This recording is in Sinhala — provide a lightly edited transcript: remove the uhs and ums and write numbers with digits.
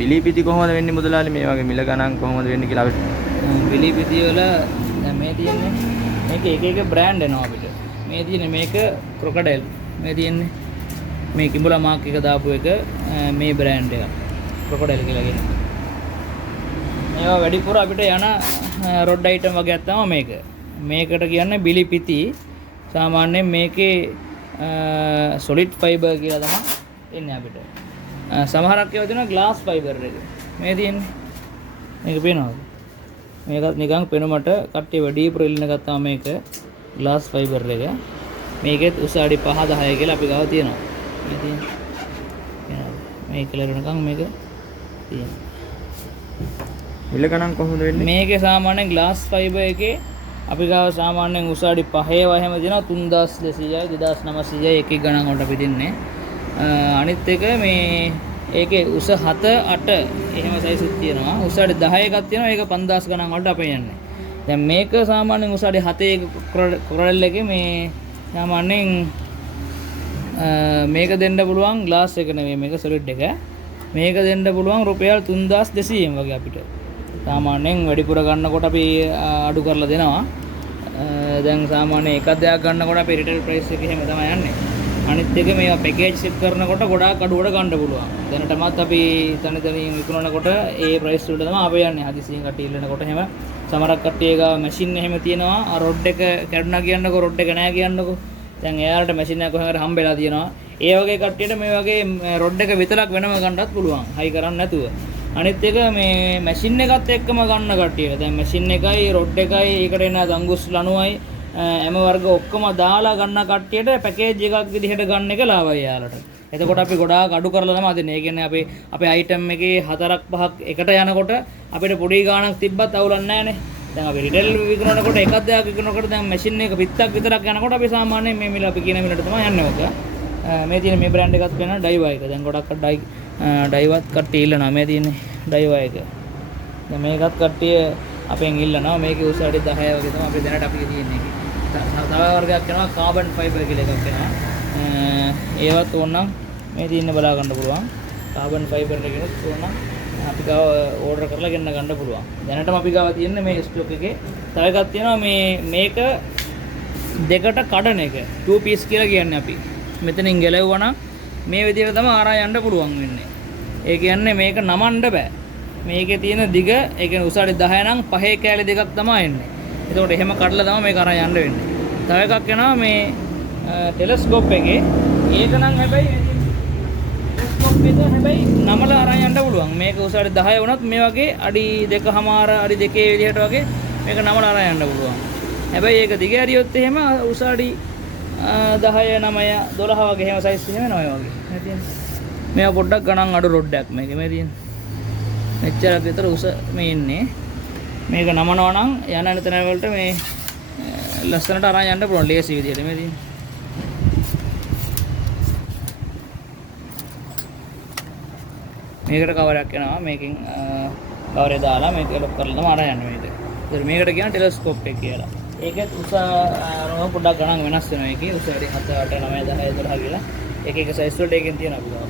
බිලිපිති කොහොමද වෙන්නේ මුදලාලි මේ වගේ මිල ගණන් කොහොමද වෙන්නේ කියලා අපිට බිලිපිති වල දැන් මේ තියෙන්නේ මේක එක එක බ්‍රෑන්ඩ් එනවා අපිට. මේ තියෙන්නේ මේක ක්‍රොකඩයිල්. මේ තියෙන්නේ මේ කිඹුලා මාක් එක දාපු එක මේ බ්‍රෑන්ඩ් එක. ක්‍රොකඩයිල් කියලා කියන්නේ. මේවා වැඩිපුර අපිට යන රොඩ් අයිටම් වගේක් තමයි මේක. මේකට කියන්නේ බිලිපිති. සාමාන්‍යයෙන් මේකේ solid fiber කියලා තමයි එන්නේ අපිට. සමහරක් ඒවා තියෙනවා glass fiber එක. මේ තියෙන්නේ. මේක පේනවද? මේකත් නිකන් පෙනුමට කට්ටිය වැඩිපුර ඉල්ලන ගත්තාම මේක glass fiber එක. මේකෙත් උස අඩි 5 10 කියලා අපි ගාව තියෙනවා. මේ තියෙන්නේ. මේ කලර් නිකන් මේක තියෙනවා. මිල ගණන් කොහොමද වෙන්නේ? මේකේ සාමාන්‍යයෙන් glass fiber එකේ අපි ගාව සාමාන්‍යයෙන් උස අඩි 5 ඒවා එහෙම දෙනවා 3200යි 2900යි එක එක ගණන් වලට අපි දෙන්නේ. අනිත් එක මේ ඒකේ උස 7 8 එහෙම සයිසුත් තියෙනවා. උස අඩි 10 එකක් තියෙනවා. ඒක 5000 ගණන් වලට අපි යන්නේ. දැන් මේක සාමාන්‍යයෙන් උස අඩි 7 ක්‍රොඩල් එකේ මේ සාමාන්‍යයෙන් මේක දෙන්න පුළුවන් ග්ලාස් එක නෙවෙයි මේක සොලිඩ් එක. මේක දෙන්න පුළුවන් රුපියල් 3200න් වගේ අපිට. සාමාන්‍යයෙන් වැඩිපුර ගන්නකොට අපි අඩු කරලා දෙනවා. දැන් සාමාන්‍යයෙන් එකක් දෙයක් ගන්නකොට අපි රිටේල් ප්‍රයිස් එක එහෙම තමයි යන්නේ. අනිත් එක මේවා පැකේජ් ෂිප් කරනකොට ගොඩාක් අඩුවට ගන්න පුළුවන්. දැනටමත් අපි තනියෙන් විකුණනකොට ඒ ප්‍රයිස් වලට තමයි අපි යන්නේ. හදිසියෙන් කට්ටිය ඉල්ලනකොට එහෙම සමහරක් කට්ටිය ගාව මැෂින් එහෙම තියෙනවා. ආ රොඩ් එක කැඩුනා කියන්නකෝ රොඩ් එක නැහැ කියන්නකෝ. දැන් එයාලට මැෂින් එකක් කොහේ හරි හම්බෙලා තියෙනවා. ඒ වගේ කට්ටියට මේ වගේ රොඩ් එක විතරක් වෙනම ගන්නත් පුළුවන්. හයි කරන්නේ නැතුව. අනිත් එක මේ මැෂින් එකත් එක්කම ගන්න කට්ටියට. දැන් මැෂින් එකයි රොඩ් එකයි ඒකට එන දංගුස් ලණුවයි හැම වර්ග ඔක්කොම දාලා ගන්න කට්ටියට පැකේජ් එකක් විදිහට ගන්න එක ලාභයි යාලට. එතකොට අපි ගොඩාක් අඩු කරලා තමයි දෙන්නේ. ඒ කියන්නේ අපි අපේ අයිටම් එකේ 4ක් 5ක් එකට යනකොට අපිට පොඩි ගාණක් තිබ්බත් අවුලක් නැහැ නේ. දැන් අපි රිටේල් විකුණනකොට එකක් දෙයක් විකුණනකොට දැන් මැෂින් එක පිටක් විතරක් යනකොට අපි සාමාන්‍යයෙන් මේ මිල අපි කියන මිලට තමයි යන්නේ ඔක. මේ තියෙන මේ බ්‍රෑන්ඩ් එකත් වෙනවා ඩයිවා එක. දැන් ගොඩක් ඩයිවත් කට්ටිය ඉල්ලනවා. මේ තියෙන්නේ ඩයිවා එක. දැන් මේකත් කට්ටිය අපෙන් ඉල්ලනවා. මේකේ උස අඩි 10 වගේ තමයි අපි දැනට අපි තියෙන්නේ. තව වර්ගයක් කරනවා කාබන් ෆයිබර් කියලා එකක් කරනවා. ඒවත් ඕනනම් මේ තියෙන බලා ගන්න පුළුවන්. කාබන් ෆයිබර් එකකිනුත් ඕනනම් අපි ගාව ඕඩර් කරලා ගෙන්න ගන්න පුළුවන්. දැනටම අපි ගාව තියෙන්නේ මේ ස්ටොක් එකේ. තව එකක් තියෙනවා මේක දෙකට කඩන එක. 2 piece කියලා කියන්නේ අපි. මෙතනින් ගැලවුවා නම් මේ විදිහට තමයි ආරා යන්න පුළුවන් වෙන්නේ. ඒ කියන්නේ මේක නමන්න බෑ. මේකේ තියෙන දිග ඒ කියන්නේ උස අඩි 10 නම් පහේ කෑලි දෙකක් තමයි එන්නේ. එතකොට එහෙම කඩලා තමයි මේක අරන් යන්න වෙන්නේ. තව එකක් එනවා මේ ටෙලස්කෝප් එකේ. ඒක නම් හැබැයි ටෙලස්කෝප් එක හැබැයි නමලා අරන් යන්න පුළුවන්. මේක උස අඩි 10 වුණත් මේ වගේ අඩි 2කමාර අඩි 2 විදිහට වගේ මේක නමලා අරන් යන්න පුළුවන්. හැබැයි ඒක දිග ඇරියොත් එහෙම උස අඩි 10 9 12 වගේ එහෙම සයිස් එහෙම එනවා වගේ. මේ තියෙන්නේ. මේවා පොඩ්ඩක් ගණන් අඩු රොඩ් එකක් මේකේ මේ තියෙන්නේ. මෙච්චරක් විතර උස මේ ඉන්නේ. මේක නමනවා නම් යන අනිත් තැන වලට මේ ලස්සනට අරන් යන්න පුළුවන් ලේසි විදිහට මේ තියෙන්නේ. මේකට කවරයක් එනවා. මේකෙන් කවරේ දාලා මේක ලොක් කරලා තමයි අරන් යන්නේ මේක. ඒතර මේකට කියන ටෙලස්කෝප් එක කියලා. ඒකෙත් උස පොඩ්ඩක් ගණන් වෙනස් වෙනවා. ඒකේ උස වැඩි 7 8 9 10 12 කියලා එක එක සයිස් වලට ඒකෙන් තියෙනවා.